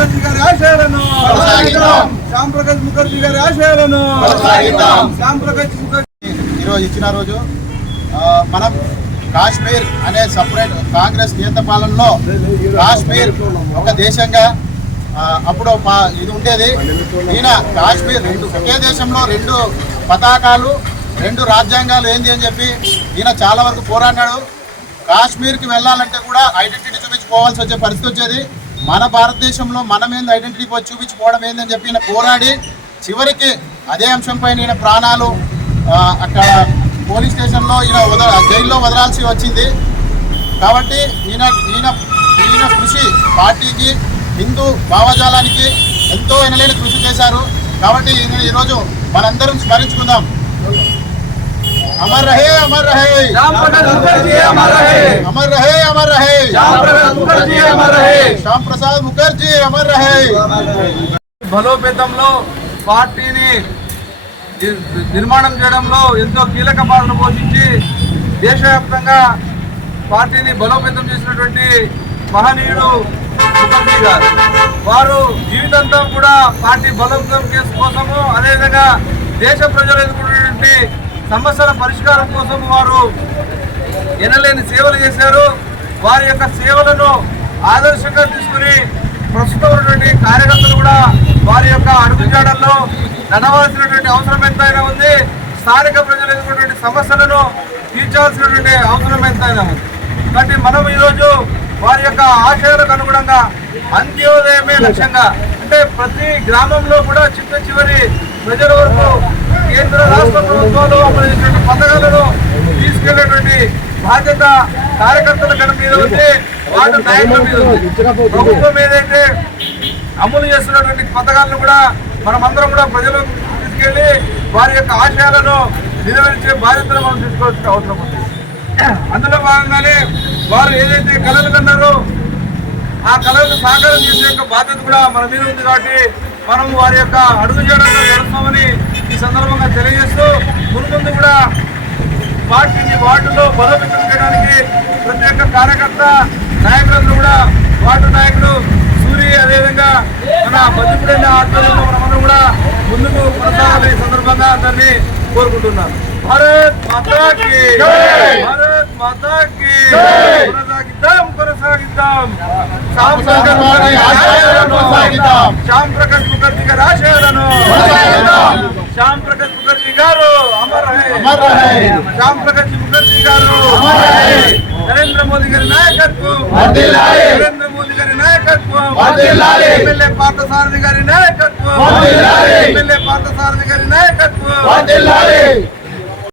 ముఖర్జీ గారి ఆశయాలను. శ్యామ్ ప్రకాష్ ముఖర్జీ గారి ఆశయాలను. శ్యామ్ ప్రకాష్ ముఖర్జీ ఈరోజు ఇచ్చిన రోజు మనం కాశ్మీర్ అనే సపరేట్ కాంగ్రెస్ నియంత్ర పాలనలో కాశ్మీర్ ఒక దేశంగా అప్పుడు పా- ఇది ఉండేది. ఈయన కాశ్మీర్ రెండు ఒకే దేశంలో రెండు పతాకాలు రెండు రాజ్యాంగాలు ఏంది అని చెప్పి ఈయన చాలా వరకు పోరాడినాడు. కాశ్మీర్కి వెళ్ళాలంటే కూడా ఐడెంటిటీ చూపించుకోవాల్సి వచ్చే పరిస్థితి వచ్చేది. మన భారతదేశంలో మనం ఏంది ఐడెంటిటీ చూపించుకోవడం ఏందని చెప్పి ఈయన పోరాడి చివరికి అదే అంశంపై ఈయన ప్రాణాలు అక్కడ పోలీస్ స్టేషన్లో ఈయన వద జైల్లో వదలాల్సి వచ్చింది. కాబట్టి ఈయన ఈయన ఈయన కృషి పార్టీకి హిందూ భావజాలానికి ఎంతో ఎనలేని కృషి చేశారు. కాబట్టి ఈయన ఈరోజు మనందరం స్మరించుకుందాం. అమర్ రహే అమర్ రహే శ్యామ్ ప్రకాష్ ముఖర్జీ అమర్ రహే అమర్ రహే అమర్ రహే శ్యామ్ ప్రకాష్ ముఖర్జీ అమర్ రహే శ్యామ్ ప్రసాద్ ముఖర్జీ అమర్ రహే బలోపేతంలో పార్టీని నిర్మాణం చేయడంలో ఎంతో కీలక పాత్ర పోషించి దేశవ్యాప్తంగా పార్టీని బలోపేతం చేసినటువంటి మహనీయుడు ముఖర్జీ గారు. వారు జీవితాంతం కూడా పార్టీ బలోపేతం కేసు కోసము అదేవిధంగా దేశ ప్రజలు ఎదుర్కొన్నటువంటి సమస్యల పరిష్కారం కోసం వారు ఎనలేని సేవలు చేశారు. వారి యొక్క సేవలను ఆదర్శంగా తీసుకుని ప్రస్తుతం ఉన్నటువంటి కార్యకర్తలు కూడా వారి యొక్క అడుగుజాడల్లో నడవాల్సినటువంటి అవసరం ఎంతైనా ఉంది. స్థానిక ప్రజలు ఎదుర్కొన్నటువంటి సమస్యలను తీర్చాల్సినటువంటి అవసరం ఎంతైనా ఉంది. కాబట్టి మనం ఈరోజు వారి యొక్క ఆశయాలకు అనుగుణంగా అంత్యోదయమే లక్ష్యంగా అంటే ప్రతి గ్రామంలో కూడా చిన్న చివరి ప్రజల వరకు కేంద్ర రాష్ట్ర ప్రభుత్వాలు అమలు చేసినటువంటి పథకాలను తీసుకెళ్ళేటువంటి బాధ్యత కార్యకర్తల గడ మీద ఉంది వాటి నాయకుల మీద ఉంది. ప్రభుత్వం ఏదైతే అమలు చేస్తున్నటువంటి పథకాలను కూడా మనమందరం కూడా ప్రజలు తీసుకెళ్ళి వారి యొక్క ఆశయాలను నెరవేర్చే బాధ్యతను మనం తీసుకోవాల్సిన అవసరం ఉంది. అందులో భాగంగానే వారు ఏదైతే కళలు కన్నారో ఆ కళలకు సాకారం చేసే యొక్క బాధ్యత కూడా మన మీద ఉంది కాబట్టి మనం వారి యొక్క అడుగు చేయడంలో నడుస్తామని సందర్భంగా తెలియజేస్తూ మున్ముందు కూడా పార్టీని వార్డులో బలోపేతం చేయడానికి ప్రతి ఒక్క కార్యకర్త నాయకులందరూ కూడా వార్డు నాయకులు సూరి అదేవిధంగా మన బతుకుడైన ఆధ్వర్యంలో మనమందరం కూడా ముందుకు కొనసాగాలి ఈ సందర్భంగా అందరినీ కోరుకుంటున్నాను. భారత్ మాతాకి భారత్ మాతాకి కొనసాగిద్దాం కొనసాగిద్దాం ప్రకాష్ ముఖర్జీ ఆశయాలను కొనసాగిద్దాం. శ్యామ్ ప్రకాష్ ముఖర్జీ గారి ఆశయాలను కొనసాగిద్దాం. శ్యామ్ ప్రకాష్ ముఖర్జీ గారు అమర్ రహే అమర్ రహే శ్యామ్ ప్రకాష్ ముఖర్జీ గారు అమర్ రహే. నరేంద్ర మోదీ గారి నాయకత్వం వర్ధిల్లాలి. నరేంద్ర మోదీ గారి నాయకత్వం వర్ధిల్లాలి. ఎమ్మెల్యే పార్థసారథి గారి నాయకత్వం వర్ధిల్లాలి. ఎమ్మెల్యే పార్థసారథి గారి నాయకత్వం వర్ధిల్లాలి.